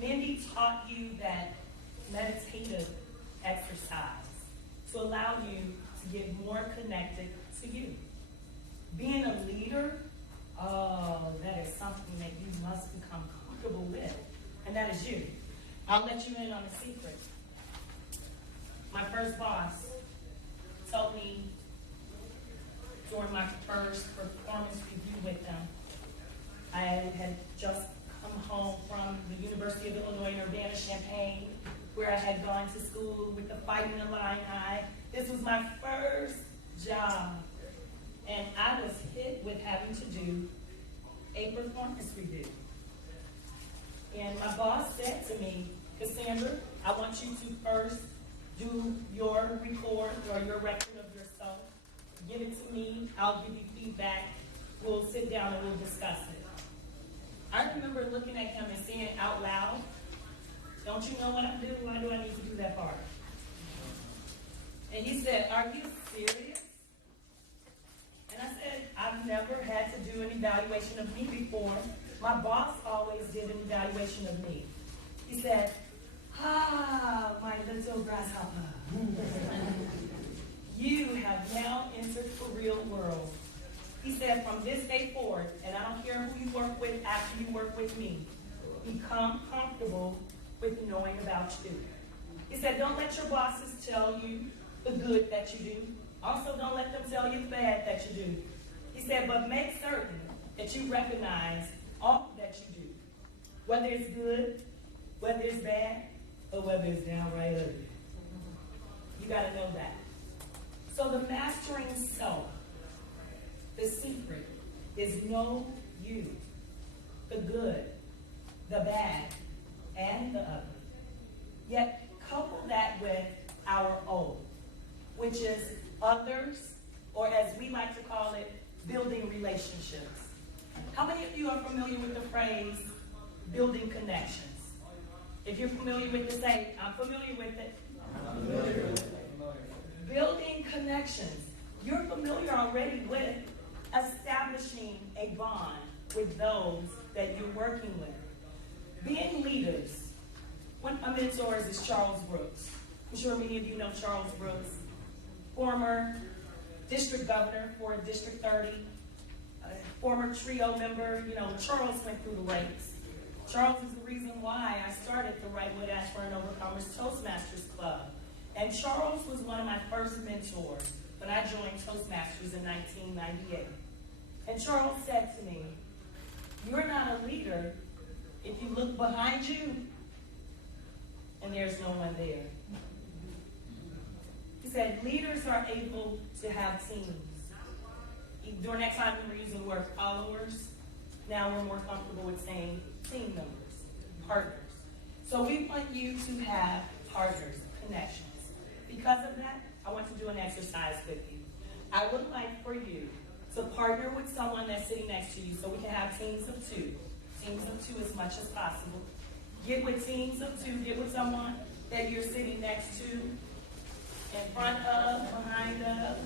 Mindy taught you that meditative exercise to allow you to get more connected to you. Being a leader, that is something that you must become comfortable with, and that is you. I'll let you in on a secret. My first boss told me during my first performance review with them, I had just come home from the University of Illinois in Urbana-Champaign, where I had gone to school with the Fighting Illini. This was my first job, and I was hit with having to do a performance review. And my boss said to me, Cassandra, I want you to first do your report or your record of yourself. Give it to me. I'll give you feedback. We'll sit down and we'll discuss it. I remember looking at him and saying out loud, don't you know what I'm doing? Why do I need to do that part? And he said, are you serious? And I said, I've never had to do an evaluation of me before. My boss always did an evaluation of me. He said, my little grasshopper. You have now entered the real world. He said, from this day forward, and I don't care who you work with after you work with me, become comfortable with knowing about you. He said, don't let your bosses tell you the good that you do. Also, don't let them tell you the bad that you do. He said, but make certain that you recognize all that you do, whether it's good, whether it's bad, or whether it's downright ugly. You got to know that. So the mastering self, the secret is know you, the good, the bad, and the ugly. Yet couple that with our O, which is others, or as we like to call it, building relationships. How many of you are familiar with the phrase building connections? If you're familiar with it, say, I'm familiar with it. Building connections. You're familiar already with establishing a bond with those that you're working with. Being leaders. One of my mentors is Charles Brooks. I'm sure many of you know Charles Brooks, former district governor for District 30, former trio member. You know, Charles went through the ranks. Charles is the reason why I started the Wrightwood Ashburn Overcomers Toastmasters Club. And Charles was one of my first mentors when I joined Toastmasters in 1998. And Charles said to me, you're not a leader if you look behind you and there's no one there. He said, leaders are able to have teams. During that time, we were using the word followers. Now we're more comfortable with saying team members, partners. So we want you to have partners, connections. Because of that, I want to do an exercise with you. I would like for you to partner with someone that's sitting next to you so we can have teams of two. Teams of two as much as possible. Get with teams of two. Get with someone that you're sitting next to, in front of, behind of.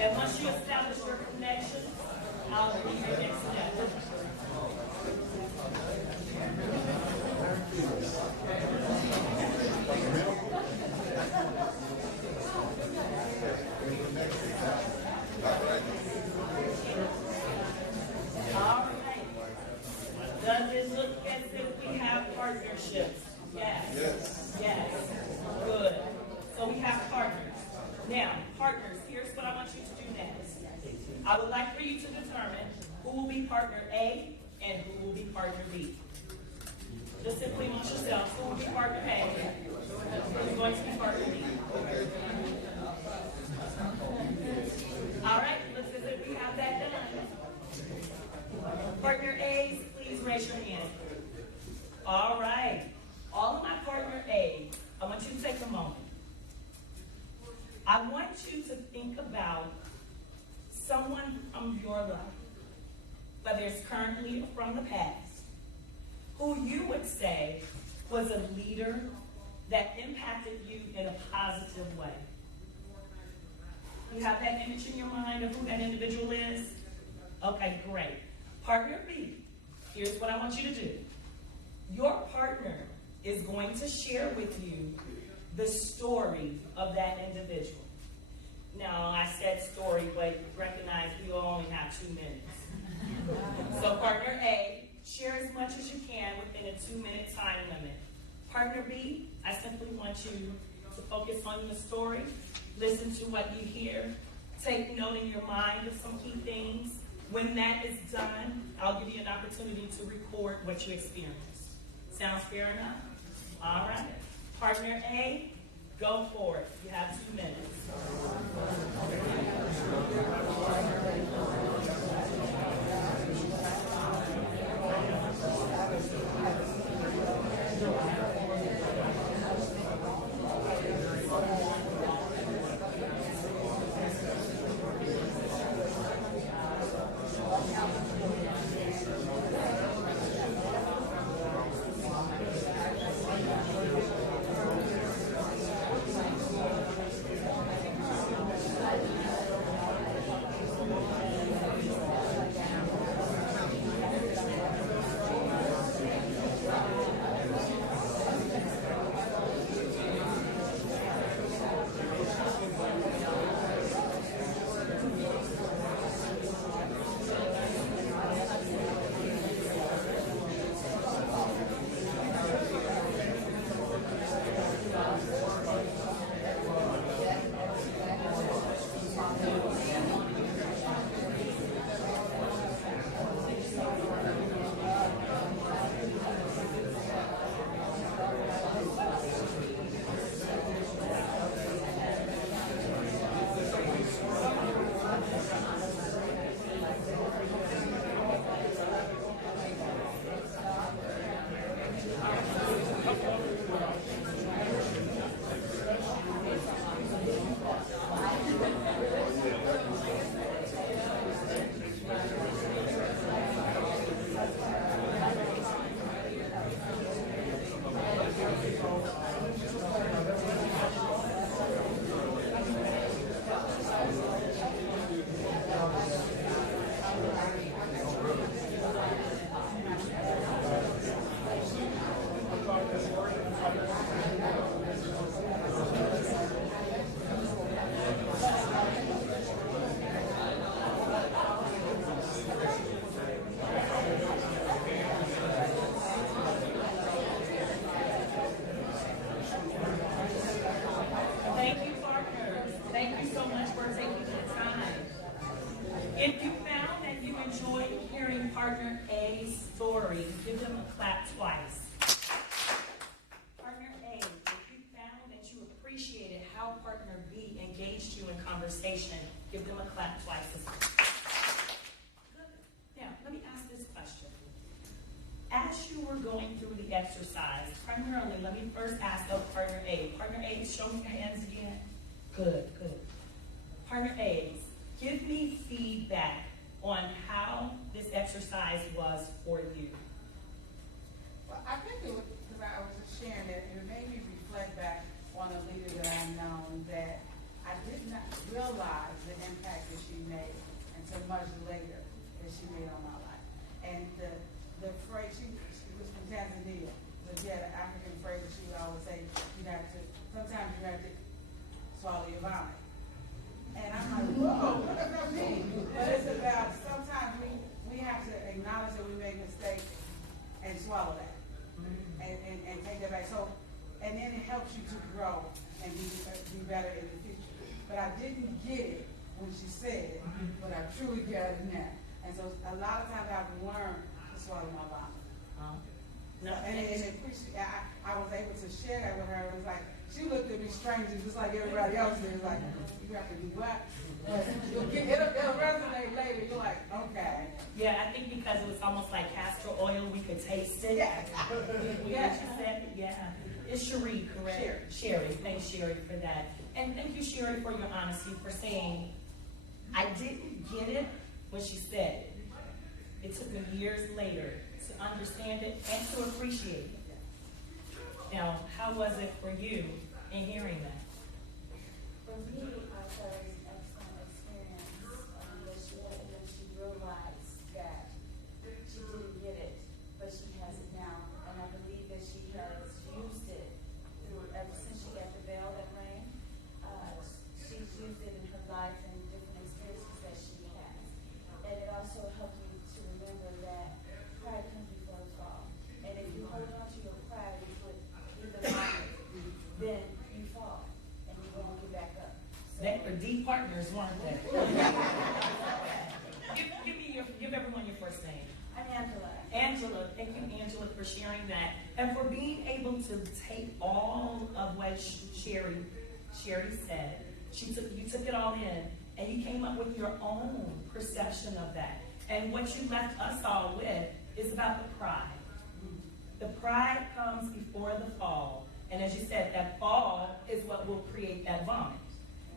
And once you establish your connection, I'll be your next step. All right. Does it look as if we have partnerships? Yes. Yes. Good. So we have partners. Now, partners, here's what I want you to do next. I would like for you to determine who will be partner A and who will be partner B. Just simply amongst yourselves, who will be partner A, who is going to be partner B. All right, looks as if we have that done. Partner A's, please raise your hand. All right. All of my partner A's, I want you to take a moment. I want you to think about someone from your life, whether it's currently or from the past, who you would say was a leader that impacted you in a positive way. You have that image in your mind of who that individual is? Okay, great. Partner B, here's what I want you to do. Your partner is going to share with you the story of that individual. Now, I said story, but recognize we only have 2 minutes. So partner A, share as much as you can within a 2-minute time limit. Partner B, I simply want you to focus on the story, listen to what you hear, take note in your mind of some key things. When that is done, I'll give you an opportunity to record what you experienced. Sounds fair enough? All right. Partner A, go for it. You have 2 minutes. If you found that you enjoyed hearing partner A's story, give them a clap twice. Partner A, if you found that you appreciated how partner B engaged you in conversation, give them a clap twice as well. Good. Now, let me ask this question. As you were going through the exercise, primarily, let me first ask of partner A. Partner A, show me your hands again. Good, good. Partner A, give me feedback on how this exercise was for you. Well, I think it was because I was just sharing that it made me reflect back on a leader that I've known that I did not realize the impact that she made until much later that she made on my life. And the phrase, she was from Tanzania, but she had an African phrase that she would always say, sometimes you have to swallow your vomit. And I'm like, whoa, what does that mean? But it's about sometimes we have to acknowledge that we made mistakes and swallow that and take that back. So, and then it helps you to grow and be better in the future. But I didn't get it when she said it, but I truly got it now. And so a lot of times I've learned to swallow my vomit. I was able to share that with her. It was like, she looked at me strangely, just like everybody else did. Like, you have to do what? It'll resonate later. You're like, okay. Yeah, I think because it was almost like castor oil, we could taste it. Yeah. Yeah, she said it. Yeah. It's Sherry, correct? Sherry. Thanks, Sherry, for that. And thank you, Sherry, for your honesty, for saying, I didn't get it when she said it. It took me years later to understand it and to appreciate it. Now, how was it for you in hearing that? For me, I thought it was an excellent experience that she had when she realized that she didn't get it partners, weren't they? Give everyone your first name. I'm Angela. Angela, thank you, Angela, for sharing that and for being able to take all of what Sherry said. You took it all in, and you came up with your own perception of that. And what you left us all with is about the pride. The pride comes before the fall, and as you said, that fall is what will create that vomit.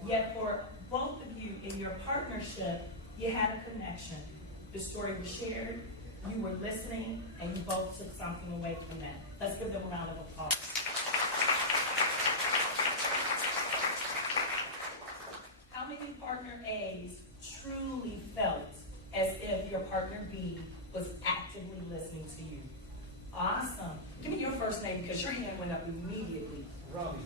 Yet for both of you in your partnership, you had a connection. The story was shared, you were listening, and you both took something away from that. Let's give them a round of applause. How many partner A's truly felt as if your partner B was actively listening to you? Awesome. Give me your first name because your hand went up immediately. Robbie.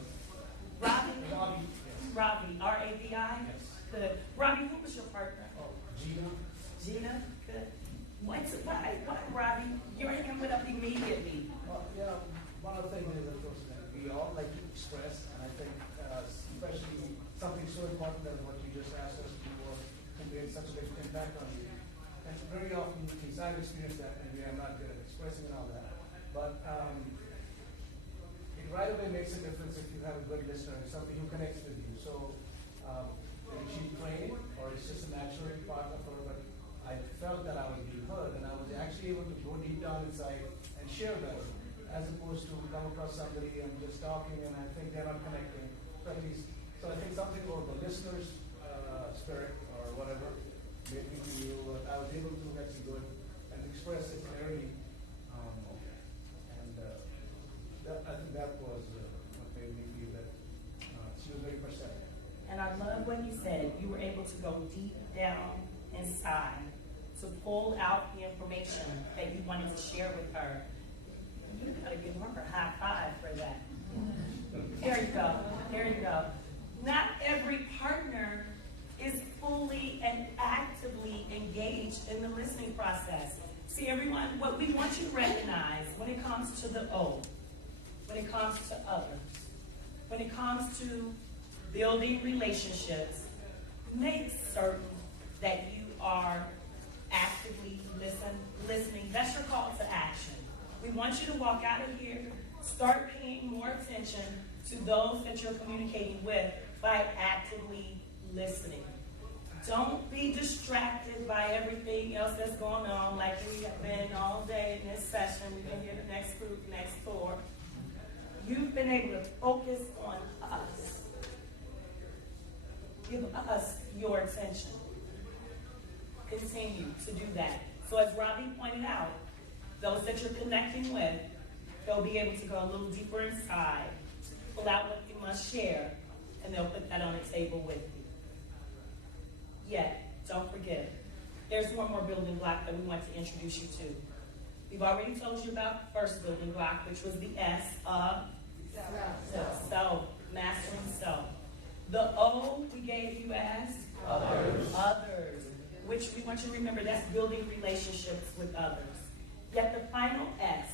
Robbie? Robbie, yes. Robbie, R-A-B-I? Yes. Good. Robbie, who was your partner? Oh, Gina. Gina? Good. Why, Robbie? Your hand went up immediately. Yeah, one of the things is, of course, that we all like to express, and I think especially something so important as what you just asked us to do was convey such a big impact on you. And very often, things I've experienced that, and we are not good at expressing and all that. But it right away makes a difference if you have a good listener, somebody who connects with you. So maybe she trained, or it's just a natural part of her, but I felt that I was being heard, and I was actually able to go deep down inside and share that, as opposed to come across somebody and just talking, and I think they're not connecting. So I think something about the listener's spirit or whatever made me feel I was able to actually go and express it clearly, I think that was what made me feel that she was very perceptive. And I love what you said. You were able to go deep down inside to pull out the information that you wanted to share with her. You gotta give her a high five for that. There you go. There you go. Not every partner is fully and actively engaged in the listening process. See, everyone, what we want you to recognize when it comes to the O, when it comes to others, when it comes to building relationships, make certain that you are actively listening. That's your call to action. We want you to walk out of here, start paying more attention to those that you're communicating with by actively listening. Don't be distracted by everything else that's going on, like we have been all day in this session. We've been here the next group, next door. You've been able to focus on us. Give us your attention. Continue to do that. So as Robbie pointed out, those that you're connecting with, they'll be able to go a little deeper inside, pull out what you must share, and they'll put that on the table with you. Yet, don't forget, there's one more building block that we want to introduce you to. We've already told you about the first building block, which was the S of self, mastering self. The O we gave you as others, which we want you to remember, that's building relationships with others. Yet the final S,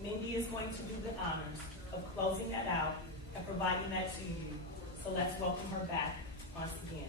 Mindy is going to do the honors of closing that out and providing that to you. So let's welcome her back once again.